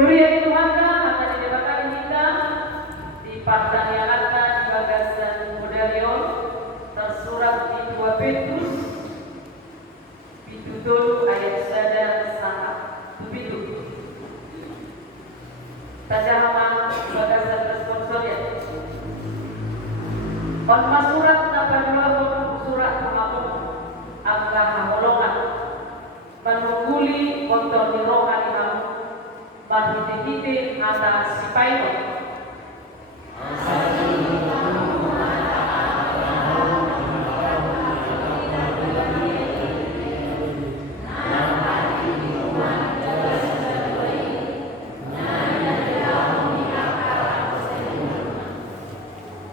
Kuliah Tuhan akan didebatkan kita di Pardanialata di bagasan Modalion tersurat di 2 Petrus pitutulu ayat sada sangat begitu. Tajaman bagasan responsornya. On masurat dapat surat pengamu angka hamolongan menungguli kontrol nirokan imam Marhiti atas sipaino.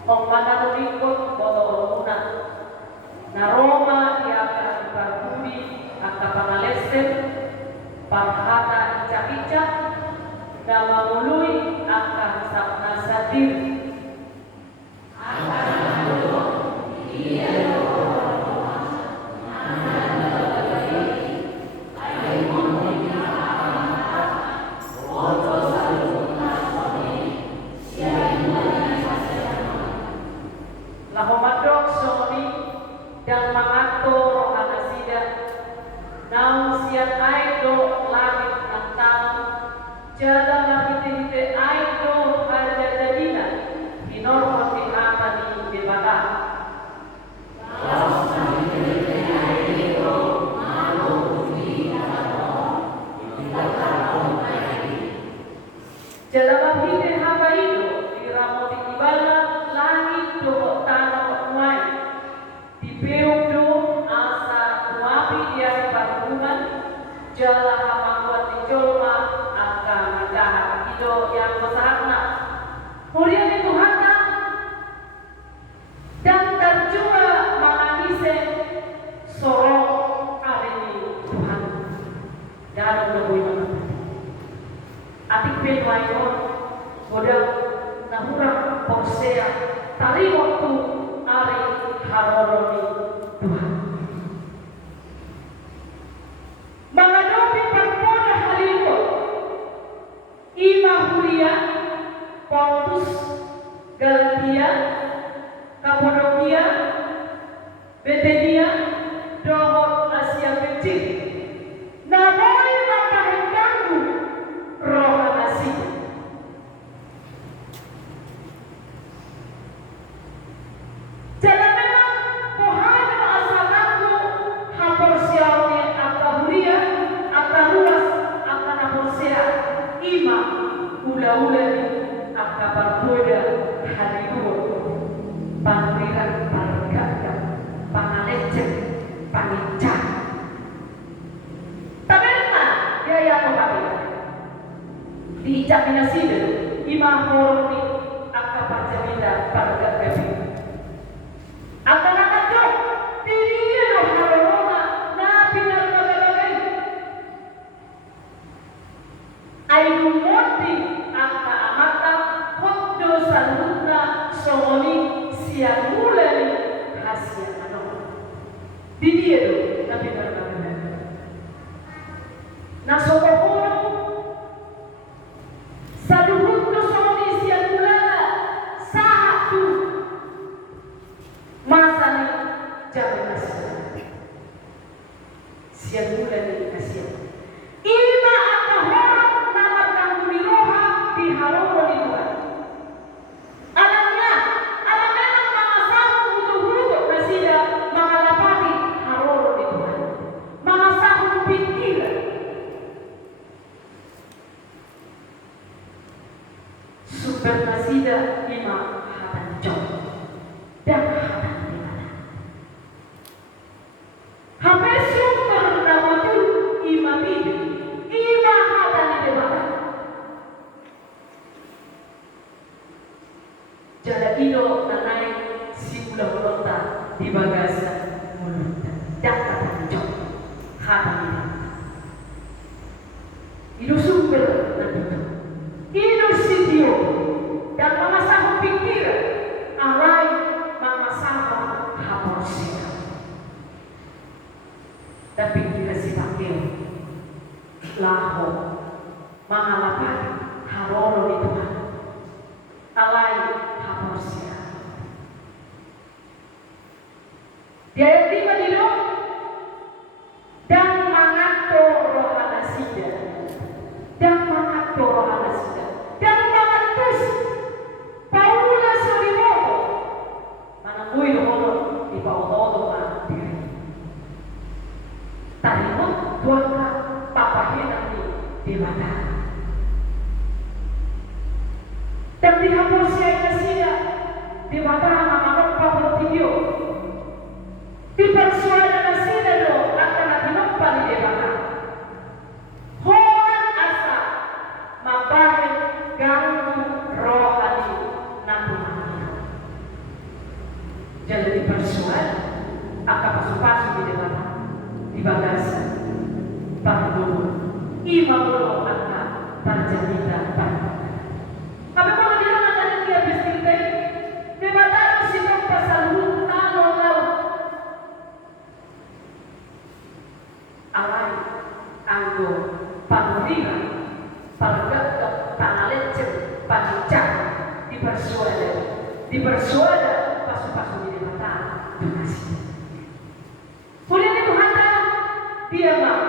Ong manarurikot boto ormuna na Roma diakan barbudi angka pangalesen parhata ica-ica na mamului akan sabna sadir lahomadok soni dan mengatur anasida naung siat aido langit nantang jalan hiti-hiti aido haja jadina hinormati atani debata jalan hiti haba itu diramoti ibala langit do tanah muai di peudo asa muapi dia parhubungan jalan hamangkuat di jolma akan madaha ido yang besarna Hurian itu hata dan terjua mangangise sorong arini Tuhan dan lebih mana atik penwayon bodang nahura porsea tari waktu ari haroroni Tuhan menghadapi perpoda haliko ima Huria Pontus Galatia Kapadokia Bethania dohot Asia kecil namai maka hendaku roh nasi jalan pohana asalaku haporsiaune akahuria akaruas akanaporsea ima ula-ula akabarboda haliduo pangriran pargada pangalecek panicca taberna gaya pemabila diicap minasida ima horoni akaparjamida pargada akan dok dirinya dong harorona na pinar magagalay ay lumoti angka amata hokdo salutna somoni siangulani hasil ano di dia do na pinar magagalay na sopopono saluhutno somoni siangulana satu masani jalan siang bulan Asia ima akahorok nama kangkuni roha di haroro di Tuhan alangnya nama sahu hutu-hutu nasida mengalapati haroro di Tuhan mga sahu pikiran super nasida ima hatan jom dan hatan jada ido na naik si ulang-ulangta di bagasan mulutnya dapat menjauh hati ido sumber na itu ido sitio dan mengasah pikiran arai mengasah haporsia tapi kita si pakai laho mga lapad haroro ni Tuhan alai haposia. Di ayat 5 dilo dan mangato rohana sida dan mangato rohana sida dan mangatus paula sorimoto manangui rohono di pautoto ma diri tarimot tuaka papahinan di mata dan dihaposia sida di mata mangato papotigyo di persuada sida lo akan dinompa di debata horan asa mabahin ganggu rohani natumania. Jadi di persuada akan pasu-pasu di debata di bagasa panggung imamulong akan terjadikan panggung. Kami mga dito na nandiyan bestintay debata mo sitong pasalun law alai anggo panglima pargat tangalecem pancang dipersuada pasu-pasu di mata donasi. Kemudian itu hantar dia mau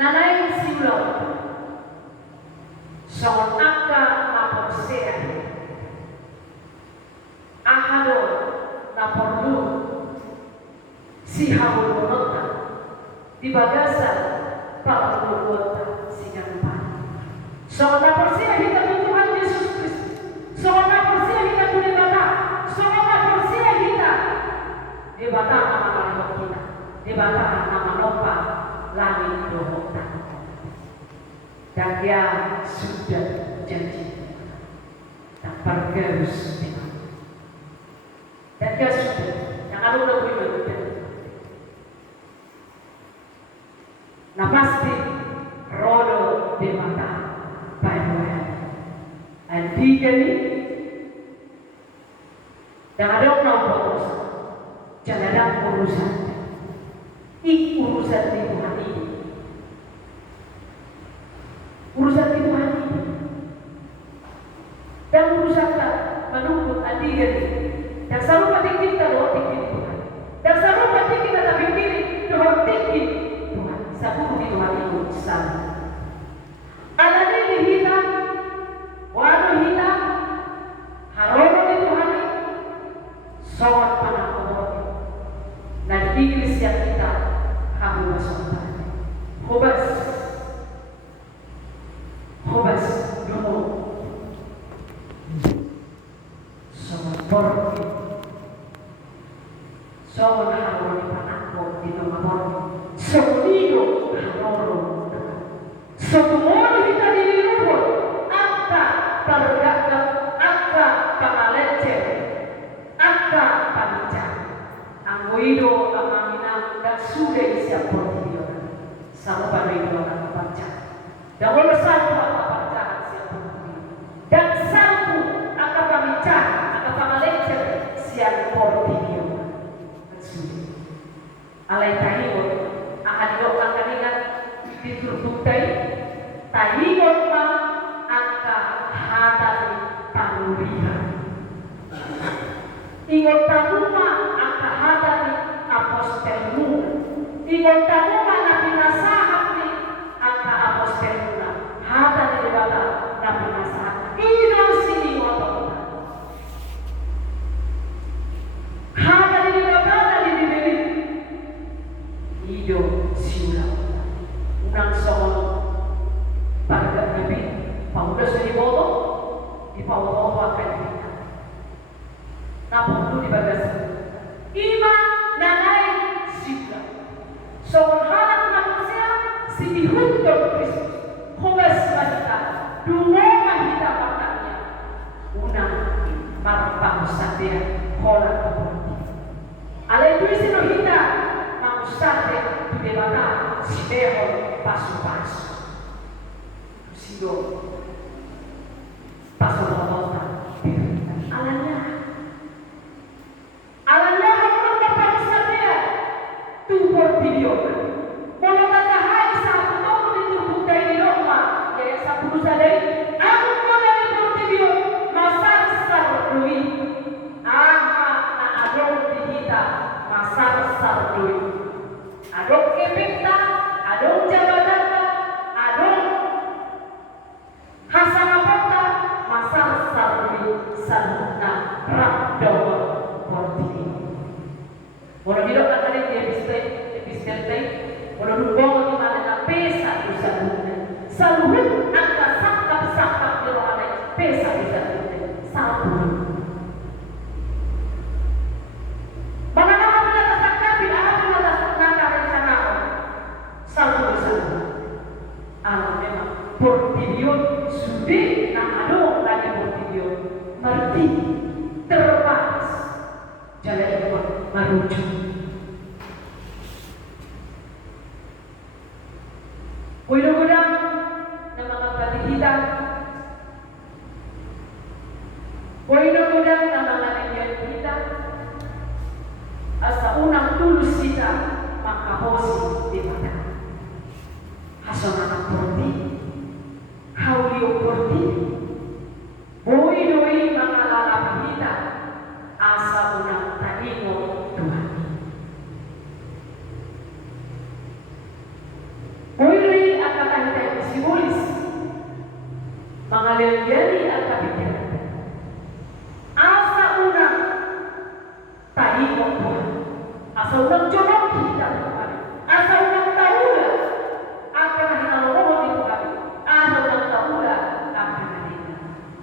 nanai siulau songon akka maporsea ahado naporlu si hawul monota di bagasa para berbuat singampan. Soalnya persia kita Tuhan Yesus Kristus. Soalnya persia kita boleh bata. Soalnya persia kita di bata nama kita. Di bata nama nopa langit dohota. Dan dia sudah janji dan pergerus dan dia sudah yang ada udah berikutnya. Nah pasti rodo di mata baik-baik. Dan tiga ini dan ada orang boros. Jangan ada urusan. Urusan di Tuhan ini. Urusan di Tuhan ini. Dan urusan menunggu tiga ini. Dan selalu penting kita doa tinggi Tuhan. Dan selalu penting kita tak pikir doa tinggi. Sabun di Tuhan itu sama. Ada di hitam, warna hitam, harono di Tuhan itu sangat panah kotor. Dan di Indonesia kita kamu masuk hobas dulu, sangat borong, sangat harono di panahku di nomor borong. Sonido haroro sotumoro kita diliruhun akka pergakam akka pangalecem akka panicam anggoido amanginam dan sudah siap portfolio sama pada itu akan membaca dan oleh satu akan bacaan siap portfolio dan satu akan panicam akan pangalecem siap portfolio sudah alai tahiwo ahadilok ang kaningat ditutugtay tahigot pa angka hatari panurihan ingot tanuma angka hatari apostelmu ingot tanuma na pinasahan ni angka apostelmu hatari dibala na pinasahan ino sini wato hatari dibala na dibeli ido siulau unang songon pagkat nabi paudas ni boto di pauto akan kita napun di bagas ima nanai siulau songon halat manusia si dihuntung Kristus hubas mahita dungo mahita makanya unang marang pangusadia holat kepolitik alay tuwi sinuhita mangusate tu debata si behon pasu-pasu sido pasu-pasu alanya harus berpangusadia tu portilio kalau tak hai satu tahun itu budaya di Roma ya satu sadai sardoi. Adong kepita, adong jabadata, adong hasanapota, masar sardoi saluna rakdawa portini. Mono hidok akali di epistel mono lubong di mana na pesa tu saluna. Saluhut angka sakap di mana pesa di saluna. Satu. Portilio sudah nak ada lagi portilio merti terbatas jalan itu merujuk. Mudah-mudahan nama kata kita, mudah-mudahan nama kata kita, asa unang tulus kita makahosi di mana hasana porti. Haulio porti, doi mengalami kita asa unang taingo Tuhan. Doi akan kita simbolis mengalir jadi akan bicara asa unang taingo Tuhan, asa unang jodoh kita Tuhan, asa unang taula akan hinaloro di Tuhan.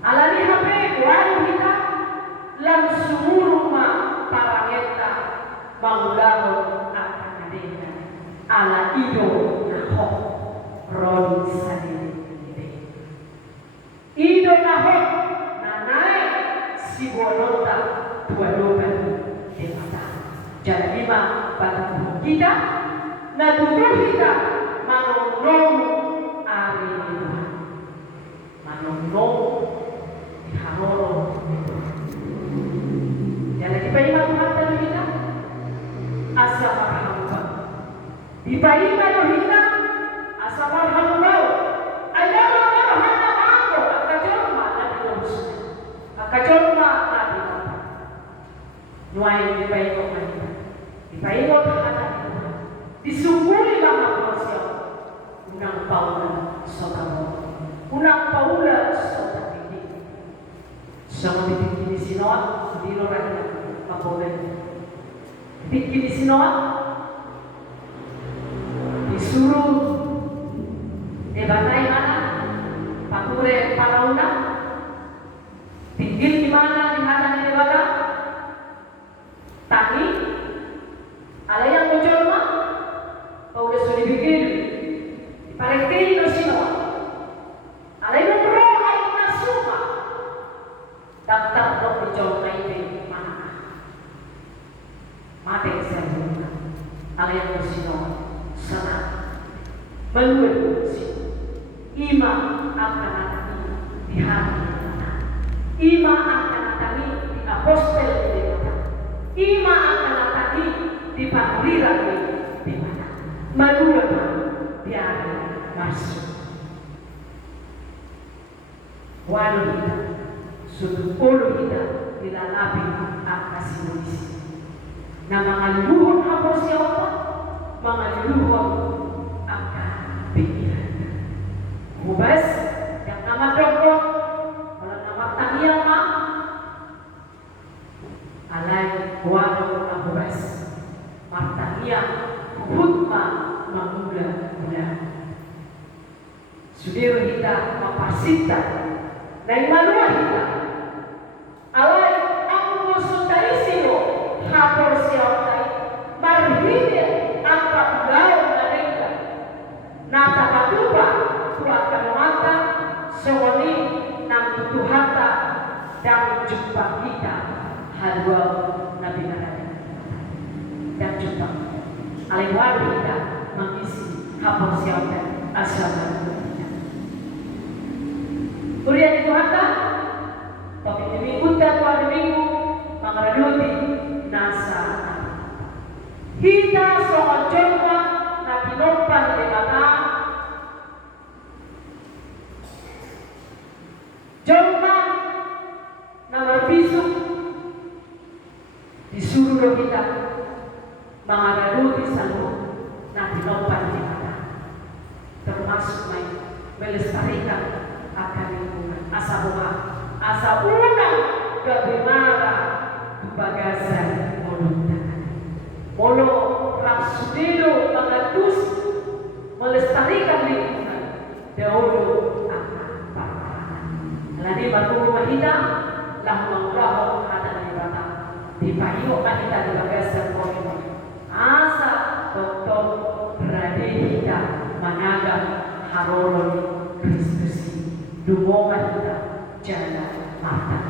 Alani hape wali kita lam sumuruma parangeta mangulaho akan adena ala ido naho roli sadini ido naho nanae si bonota tua doban demata jalan lima batu kita na tubuh kita manong ari manong Hamoro. Jangan dipaima Tuhan kita asa marhamba. Dipaima kita asa marhamba. Ada marhamba aku akajorma nabi Musa. Akajorma nabi Musa. Nuai dipaima kita. Dipaima Tuhan kita. Disumbuli lama proses. Unang Paula sotamo. Unang Paula sotamo. Sama dibikin di sinoa, di luar apa boleh? Bikin di sinoa, disuruh debatai mana, pakure palauna, pinggir di mana di debata, tani, ada yang muncul mah, kau udah sudah dibikin, diparekin di sinoa, ada yang daftar lo berjauh naik mana mati saya ala yang bersino sana meluat ima akan datang di hari mana ima akan datang di apostel di mana ima akan datang di panggilan di mana meluat biar masuk wanita suatu polo kita dilalabi ang kasinulisi na mga luhon hapos siya mga luhon ang kapigilan. Hubas, yang nama dokter, walang nama tangiyama, alay kuwano ang hubas, martangiyam, hutma, mamula-mula. Sudiro kita mapasita, na imanuwa kita, alay ang musundari sino hapor siya tayo marhide ang kapagaw na rinda natapatupa tuwa kanumata sewani ng tutuhata dan jumpa kita halwa na binarada dan jumpa alay wali kita mangisi hapor siya tayo asal Urian itu hata tapi minggu pada minggu mengeruti nasa kita soal jomba na pinumpan di mata jomba na berbisuk disuruh kita Mangaraduti selalu na tinopay di kita, termasuk melestarikan akan lingkungan. Asa buka, asa unang kebimara bagasan molontakan. Molo rapsudelo mengadus melestarikan lingkungan dahulu akan paparan. Lani baru mahida lahu ada di bata di payo mahida di bagasan molontakan. Asa doktor Radhika Managa Haroron Kristus Dumongan kita jalan mata.